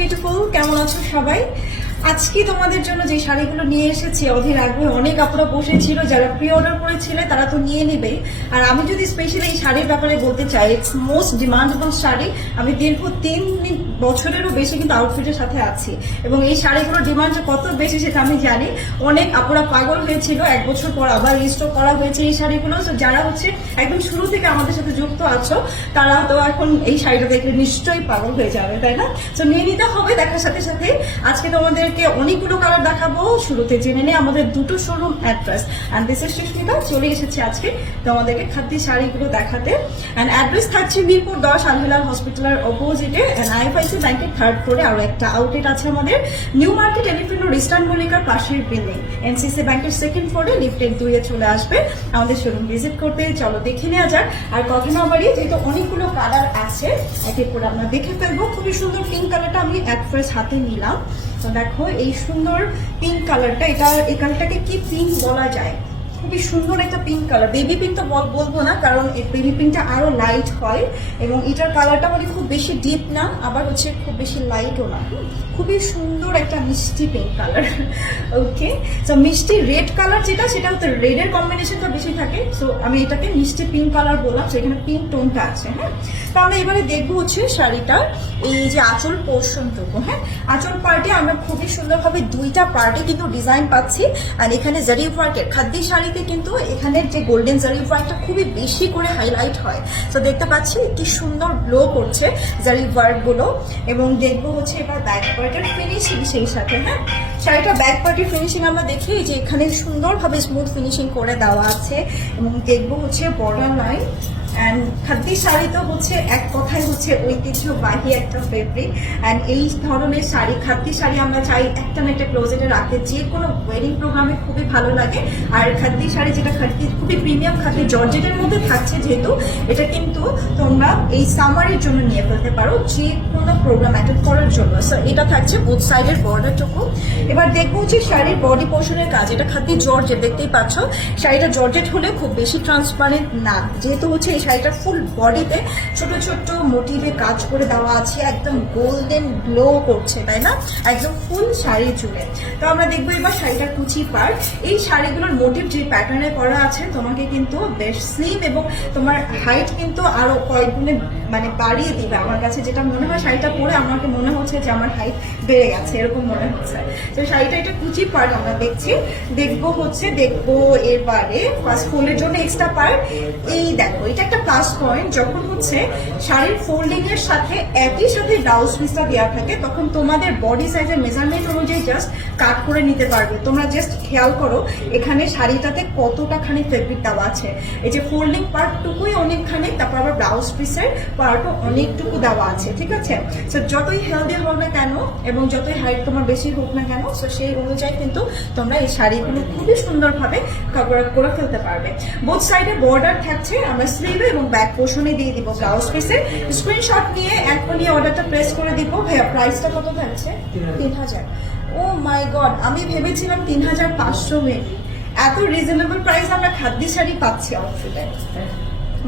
Beautiful, কেমন আছো সবাই? আজকে তোমাদের জন্য যে শাড়িগুলো নিয়ে এসেছি অধীর আগ্রহে অনেক আপুরা বসেছিল, যারা প্রি অর্ডার করেছিলে তারা তো নিয়ে নেবেই। আর আমি যদি স্পেশালি এই শাড়ির ব্যাপারে বলতে চাই, ইটস মোস্ট ডিমান্ডেবল শাড়ি। আমি দীর্ঘ 3 বছরেরও বেশি কিন্তু আউটফিটের সাথে আছি, এবং এই শাড়িগুলোর ডিমান্ড কত বেশি সেটা আমি জানি। অনেক আপুরা পাগল হয়েছিল, 1 বছর পর আবার রিস্টক করা হয়েছে এই শাড়িগুলো। তো যারা হচ্ছে একদম শুরু থেকে আমাদের সাথে যুক্ত আছো, তারা তো এখন এই শাড়িটা দেখলে নিশ্চয়ই পাগল হয়ে যাবে, তাই না? তো নিয়ে নিতে হবে দেখার সাথে সাথে। আজকে তোমাদেরকে অনেকগুলো কালার দেখাবো। শুরুতে জেনে নেই আমাদের দুটো showroom address. And this is Susmita, চলে এসেছি আজকে তোমাদেরকে খাদ্য শাড়িগুলো দেখাতে। অ্যান্ড অ্যাড্রেস থাকছে মিরপুর 10 আল হিলাল হসপিটালের অপোজিটে, অ্যান্ড আইএফআইসি ব্যাংকের 3rd ফ্লোরে আরো একটা আউটলেট আছে আমাদের New Market Elephant Road Eastern মল্লিকার পাশের বিল্ডিং। এনসিসি ব্যাংকের 2nd ফ্লোরে লিফটের 2 এ চলে আসবে আমাদের শোরুম ভিজিট করতে। চলো দেখে নেওয়া যাক। আর কথা না বাড়িয়ে, যেহেতু অনেকগুলো কালার আছে, একে করে আমরা দেখে ফেলবো। খুবই সুন্দর পিঙ্ক কালারটা আমি অ্যাট ফার্স্ট হাতে নিলাম। তো দেখো এই সুন্দর পিঙ্ক কালারটা, এই কালারটাকে কি পিঙ্ক বলা যায়? খুবই সুন্দর একটা পিঙ্ক কালার। বেবি পিঙ্ক তো বলবো না, কারণ এই বেবি পিঙ্কটা আরো লাইট হয়, এবং এটার কালারটা মানে খুব বেশি ডিপ না, আবার হচ্ছে খুব বেশি লাইটও না। খুবই সুন্দর একটা মিষ্টি পিঙ্ক কালার। ওকে, তো মিষ্টি রেড কালার যেটা, সেটা হচ্ছে রেডের কম্বিনেশনটা বেশি থাকে। সো আমি এটাকে মিষ্টি পিঙ্ক কালার বললাম, তো এখানে পিঙ্ক টোনটা আছে। হ্যাঁ, তো আমরা এবারে দেখবো হচ্ছে শাড়িটার এই যে আঁচল পোর্শনটুকু। হ্যাঁ, আঁচল পার্টে আমরা খুবই সুন্দরভাবে 2টা পার্টে কিন্তু ডিজাইন পাচ্ছি। আর এখানে জারি ওয়ার্কের খাদ্য শাড়িতে কিন্তু এখানের যে গোল্ডেন জারি ওয়ার্কটা খুবই বেশি করে হাইলাইট হয়। তো দেখতে পাচ্ছি কি সুন্দর গ্লো করছে জারি ওয়ার্ক গুলো। এবং দেখবো হচ্ছে এবার ব্যাক পার্টের ফিনিশিং সেই সাথে। হ্যাঁ, শাড়িটা ব্যাক পার্টের ফিনিশিং আমরা দেখি যে এখানে সুন্দরভাবে স্মুথ ফিনিশিং করে দেওয়া আছে। এবং দেখবো হচ্ছে বর্ডার লাইন। অ্যান্ড খাদ্য শাড়ি তো হচ্ছে এক কথায় হচ্ছে ঐতিহ্যবাহী একটা ফেব্রিক। অ্যান্ড এই ধরনের শাড়ি, খাদ্য শাড়ি আমরা চাই একটা না একটা ক্লোজেটে রাখতে, যে কোনো ওয়েডিং প্রোগ্রামে খুবই ভালো লাগে। আর খাদ্য শাড়ি যেটা খুবই প্রিমিয়াম খাদ্য জর্জেটের মধ্যে থাকছে, যেহেতু এটা কিন্তু তোমরা এই সামারের জন্য নিয়ে ফেলতে পারো, যে কোনো প্রোগ্রাম অ্যাটেন্ড করার জন্য। সো এটা থাকছে বোথ সাইডের বর্ডারটুকু। এবার দেখবো হচ্ছে শাড়ির বডি পোর্শনের কাজ। এটা খাদ্য জর্জেট, দেখতেই পাচ্ছ। শাড়িটা জর্জেট হলে খুব বেশি ট্রান্সপারেন্ট না, যেহেতু হচ্ছে এই শাড়িটার ফুল বডিতে ছোট ছোট মোটিভে কাজ করে দেওয়া আছে, একদম গোল্ডেন গ্লো করছে, তাই না? একদম ফুল শাড়ি জুড়ে। তো আমরা দেখবো এবার শাড়িটার কুচি পার্ট। এই শাড়িগুলোর মোটিভ যে প্যাটার্নে করা আছে, তোমাকে কিন্তু বেশ স্লিম এবং তোমার হাইট কিন্তু আরো কয়েক গুণে মানে বাড়িয়ে দিবে। আমার কাছে যেটা মনে হয়, শাড়িটা পরে আমাকে মনে হচ্ছে যে আমার হাইট বেড়ে গেছে, এরকম মনে হচ্ছে। তো শাড়িটা একটা কুচি পার্ট আমরা দেখছি। দেখবো এবারে ফার্স্ট ফোল্ডের জন্য এক্সট্রা পার্ট। এই দেখো, এটা একটা প্লাস পয়েন্ট। যখন হচ্ছে শাড়ির ফোল্ডিং এর সাথে একই সাথে ব্লাউজ পিসটা দেওয়া থাকে, তখন তোমাদের বডি সাইজের মেজারমেন্ট অনুযায়ী জাস্ট কাট করে নিতে পারবে। তোমরা জাস্ট খেয়াল করো এখানে শাড়িটাতে কতটা খানি ফেব্রিক দেওয়া আছে। এই যে ফোল্ডিং পার্টটুকুই অনেকখানি, তারপর আবার ব্লাউজ পিসের পার্টও অনেকটুকু দেওয়া আছে, ঠিক আছে? তো যতই হেলদি হোক না কেন এবং যতই হাইট তোমার বেশি হোক না কেন, তো সেই অনুযায়ী কিন্তু তোমরা এই শাড়িগুলো খুবই সুন্দরভাবে কভার আপ করে ফেলতে পারবে। বোথ সাইডে বর্ডার থাকছে, আমরা স্লিভে এবং ব্যাক পোর্শনে দিয়ে দিব ব্লাউজ পিসে। স্ক্রিনশট নিয়ে এখনই অর্ডারটা প্রেস করে দিব। ভাইয়া প্রাইসটা কত থাকছে? 3000। ও মাই গড, আমি ভেবেছিলাম 3500। মেবি এত রিজনেবল প্রাইস আমরা খাদ্য শাড়ি পাচ্ছি আউটফিটে,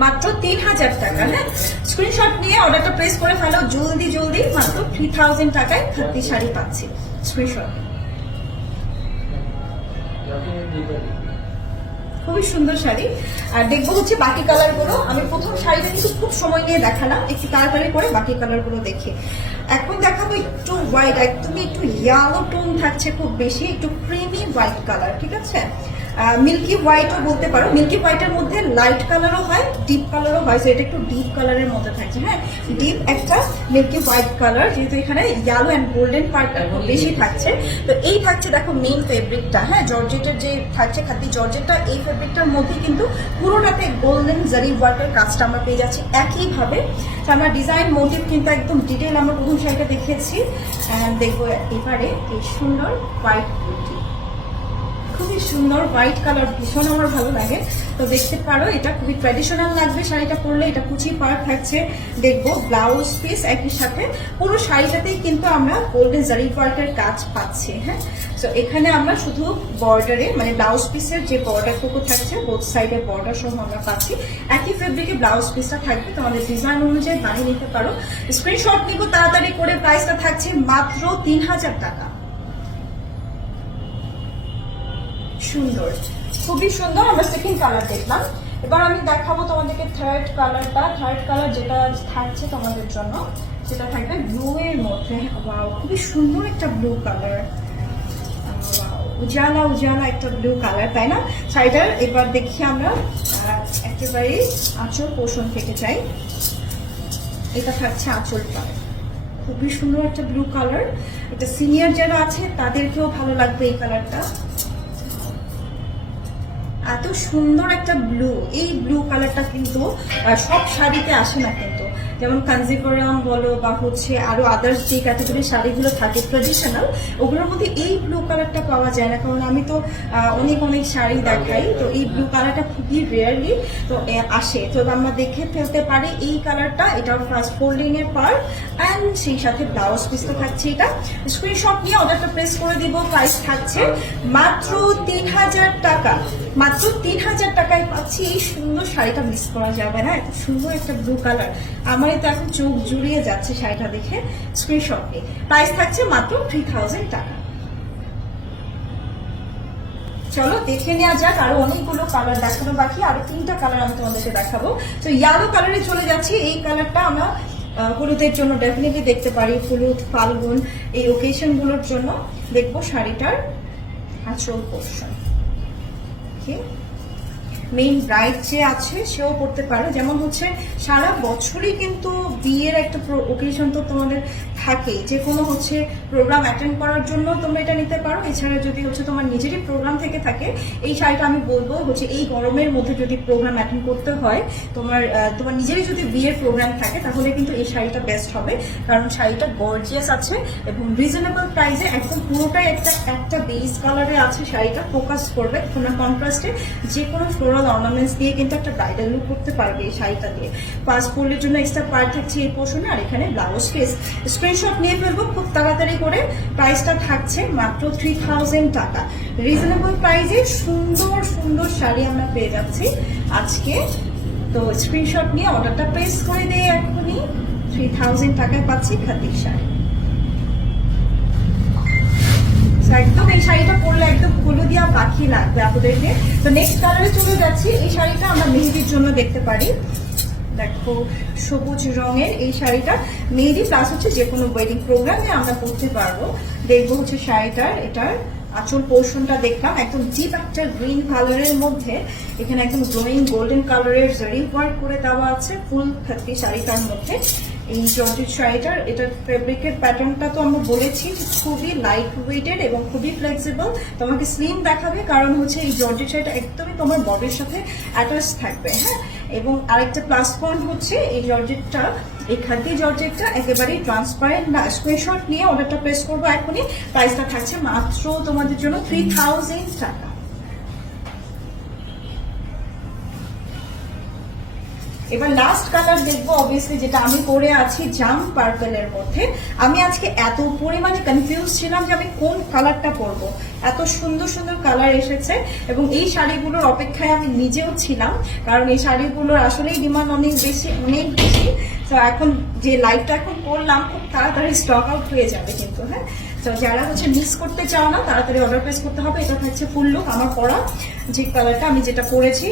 মাত্র 3000 টাকা। হ্যাঁ, স্ক্রিনশট নিয়ে অর্ডারটা প্রেস করে ফেলো জলদি জলদি। মাত্র 3000 টাকায় খাদ্য শাড়ি পাচ্ছি। স্ক্রিনশট। খুবই সুন্দর শাড়ি। আর দেখবো হচ্ছে বাকি কালার গুলো। আমি প্রথম শাড়িটা কিন্তু খুব সময় নিয়ে দেখালাম, একটু তাড়াতাড়ি করে বাকি কালার গুলো দেখি। এখন দেখাবো একটু হোয়াইট, একদমই একটু ইয়েলো টোন থাকছে, খুব বেশি একটু ক্রিমি হোয়াইট কালার, ঠিক আছে? মিল্কি হোয়াইটও বলতে পারো। মিল্কি হোয়াইটের মধ্যে লাইট কালারও হয়, ডিপ কালারও হয়। এটা একটু ডিপ কালারের মধ্যে থাকছে। হ্যাঁ, ডিপ একটা মিল্কি হোয়াইট কালার, যেহেতু এখানে ইয়েলো অ্যান্ড গোল্ডেন পার্টটা খুব বেশি থাকছে। তো এই থাকছে দেখো মেইন ফেব্রিকটা। হ্যাঁ, জর্জেটের যে থাকছে খাদ্য জর্জেটটা, এই ফেব্রিকটার মধ্যে কিন্তু পুরোটাতে গোল্ডেন জারি ওয়ার্কের কাজটা আমরা পেয়ে যাচ্ছি একইভাবে। তো আমরা ডিজাইন মোটিভ কিন্তু একদম ডিটেল আমরা প্রথম শাড়িটা দেখিয়েছি। দেখবো এবারে এই সুন্দর হোয়াইট কুর্তি। খুবই খুবই সুন্দর হোয়াইট কালার, ভীষণ আমার ভালো লাগে। তো দেখতে পারো এটা খুবই ট্র্যাডিশনাল লাগবে শাড়িটা পরলে। এটা কুচি পার থাকছে, দেখবো ব্লাউজ পিস একই সাথে। পুরো শাড়িটাতেই কিন্তু আমরা গোল্ডেন জারি ওয়ার্কের কাজ পাচ্ছি। হ্যাঁ, তো এখানে আমরা শুধু বর্ডারে মানে ব্লাউজ পিসের যে বর্ডারটুকু থাকছে বোথ সাইডের বর্ডার সহ আমরা পাচ্ছি। একই ফেব্রিকে ব্লাউজ পিসটা থাকবে, তোমাদের ডিজাইন অনুযায়ী বানিয়ে নিতে পারো। স্ক্রিনশট নিব তাড়াতাড়ি করে। প্রাইসটা থাকছে মাত্র 3000 টাকা। সুন্দর, খুবই সুন্দর। আমরা সেকেন্ড কালার দেখলাম, এবার আমি দেখাবো তোমাদেরকে থার্ড কালারটা। থার্ড কালার যেটা থাকছে তোমাদের জন্য সেটা থাকবে ব্লু এর মধ্যে। ওয়াও, খুবই সুন্দর একটা ব্লু কালার, উজালা উজালা একটা ব্লু কালার, তাই না শাড়িটার? এবার দেখি আমরা একেবারে আঁচল পোর্শন থেকে যাই। এটা থাকছে আঁচল কালার, খুবই সুন্দর একটা ব্লু কালার। এটা সিনিয়র যারা আছে তাদেরকেও ভালো লাগবে এই কালারটা। এত সুন্দর একটা ব্লু, এই ব্লু কালারটা কিন্তু সব শাড়িতে আসে না কিন্তু। যেমন কাঞ্জিপুরম বলো বা হচ্ছে আরো আদার্স যে ক্যাটাগরির শাড়িগুলো থাকে ট্রেডিশনাল, ওগুলোর মধ্যে এই ব্লু কালারটা পাওয়া যায় না। কারণ আমি তো অনেক অনেক শাড়ি দেখাই, তো এই ব্লু কালারটা খুবই রেয়ারলি তো আসে। তো আমরা দেখে ফেলতে পারি এই কালারটা। এটা ফার্স্ট ফোল্ডিং এর পার্ট অ্যান্ড সেই সাথে ব্লাউজ পিসটা থাকছে। এটা স্ক্রিনশট নিয়ে অর্ডারটা প্রেস করে দিব। প্রাইস থাকছে মাত্র 3000 টাকা। মাত্র 3000 টাকায় পাচ্ছি এই সুন্দর শাড়িটা। মিস করা যাবে না, এত সুন্দর একটা ব্লু কালার। আমার তো এখন চোখ জুড়িয়ে যাচ্ছে শাড়িটা দেখে। স্ক্রিনশট নিয়ে প্রাইস থাকছে মাত্র 3000 টাকা। চলো দেখে নেওয়া যাক, আরো অনেকগুলো কালার দেখানো বাকি। আরো 3টা কালার আমি তোমাদেরকে দেখাবো। তো ইয়েলো কালারে চলে যাচ্ছি। এই কালারটা আমরা হলুদের জন্য ডেফিনেটলি দেখতে পারি, হলুদ ফাল্গুন এই ওকেশন গুলোর জন্য দেখবো শাড়িটার আঁচল পোর্শন। মেইন ব্রাইড যে আছে সেও পড়তে পারো। যেমন হচ্ছে সারা বছরই কিন্তু বিয়ের একটা ওকেশন তো তোমাদের থাকেই, যে কোনো হচ্ছে প্রোগ্রাম অ্যাটেন্ড করার জন্য তোমরা এটা নিতে পারো। এছাড়া যদি হচ্ছে তোমার নিজেরই প্রোগ্রাম থেকে থাকে, এই শাড়িটা আমি বলবো হচ্ছে এই গরমের মধ্যে যদি প্রোগ্রাম অ্যাটেন্ড করতে হয়, তোমার নিজেরই যদি বিয়ের প্রোগ্রাম থাকে, তাহলে কিন্তু এই শাড়িটা বেস্ট হবে। কারণ শাড়িটা গর্জিয়াস আছে এবং রিজনেবল প্রাইসে, একদম পুরোটাই একটা বেস কালারে আছে। শাড়িটা ফোকাস করবে তোমার কন্ট্রাস্টে, যে কোনো ফ্লোরাল অর্নামেন্টস দিয়ে কিন্তু একটা ব্রাইডাল লুক করতে পারবে এই শাড়িটা দিয়ে। পাস ফুলের জন্য এক্সট্রা পার্ট থাকছে এই পোর্শনে, আর এখানে ব্লাউজ পিস। স্ক্রিনশট নিয়ে ফেলবো খুব তাড়াতাড়ি করে। প্রাইসটা থাকছে মাত্র 3000 টাকা। রিজনেবল প্রাইসে সুন্দর সুন্দর শাড়ি আমরা পেয়ে যাচ্ছি আজকে। তো স্ক্রিনশট নিয়ে অর্ডারটা প্লেস করে দিয়ে এখনই 3000 টাকায় পাচ্ছি খাদির শাড়ি। একদম এই শাড়িটা পরলে একদম হলুদিয়া পাখি লাগবে আপনাদেরকে। তো নেক্সট কালারে চলে যাচ্ছি। এই শাড়িটা আমরা মেহেদির জন্য দেখতে পারি। দেখো সবুজ রঙের এই শাড়িটা মেহেদি প্লাস হচ্ছে যে কোনো ওয়েডিং প্রোগ্রামে আমরা পরতে পারবো। দেখবো হচ্ছে শাড়িটার এটার আঁচল পোর্শনটা দেখলাম একদম ডিপ একটা গ্রিন কালারের মধ্যে। এখানে একদম গ্লোয়িং গোল্ডেন কালারের জারি ওয়ার্ক করে দেওয়া আছে ফুল থাকবে শাড়িটার মধ্যে। এই জর্জেট শাড়িটার এটার ফেব্রিকের প্যাটার্নটা তো আমরা বলেছি খুবই লাইট ওয়েটেড এবং খুবই ফ্লেক্সিবল। তোমাকে স্লিম দেখাবে, কারণ হচ্ছে এই জর্জেট শাড়িটা একদমই তোমার বডির সাথে অ্যাটাচ থাকবে। হ্যাঁ, এবং আরেকটা প্লাস পয়েন্ট হচ্ছে এই জর্জেটটা, এই খাদি জর্জেটটা একেবারেই ট্রান্সপারেন্ট না। স্ক্রিনশট নিয়ে অর্ডারটা প্রেস করবো এখনই। প্রাইসটা থাকছে মাত্র তোমাদের জন্য 3000 টাকা। এবার লাস্ট কালার দেখবো, অবভিয়াসলি যেটা আমি পরে আছি জাম পার্পেলের মধ্যে। আমি আজকে এত পরিমাণে কনফিউজ ছিলাম যে আমি কোন কালারটা পরবো। এত সুন্দর সুন্দর কালার এসেছে এবং এই শাড়িগুলোর অপেক্ষায় আমি নিজেও ছিলাম, কারণ এই শাড়িগুলোর আসলেই ডিমান্ড অনেক বেশি অনেক বেশি। তো এখন যে লাইভটা এখন করলাম খুব তাড়াতাড়ি স্টক আউট হয়ে যাবে কিন্তু। হ্যাঁ, তো যারা হচ্ছে মিস করতে চাও না তাড়াতাড়ি অর্ডার প্লেস করতে হবে। এটা থাকছে ফুল লুক। আমার পরা যে কালারটা আমি যেটা পরেছি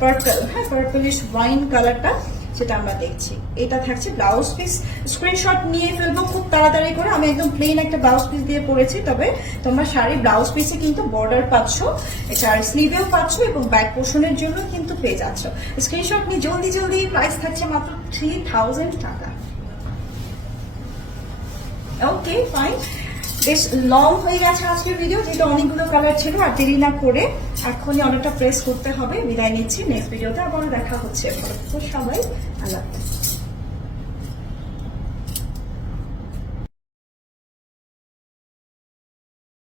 পার্পল, হ্যাঁ পার্পলিশ ওয়াইন কালারটা, সেটা আমরা দেখছি। এটা থাকছে ব্লাউজ পিস। স্ক্রিনশট নিয়ে ফেলবো খুব তাড়াতাড়ি করে। আমি একদম প্লেন একটা ব্লাউজ পিস দিয়ে পরেছি, তবে তোমরা শাড়ি ব্লাউজ পিসে কিন্তু বর্ডার পাচ্ছ, এটা স্লিভেও পাচ্ছ এবং ব্যাক পোর্শনের জন্য কিন্তু পেয়ে যাচ্ছ। স্ক্রিনশট নিয়ে জলদি জলদি। প্রাইস থাকছে মাত্র 3000 টাকা। ওকে ফাইন, বেশ লং হয়ে গেছে আজকের ভিডিও, যেটা অনেকগুলো কালার ছিল। আর দেরি না করে এখনই অর্ডারটা প্রেস করতে হবে। বিদায় নিচ্ছি, নেক্সট ভিডিওতে আবার দেখা হচ্ছে। সবাই আল্লাহ হাফেজ।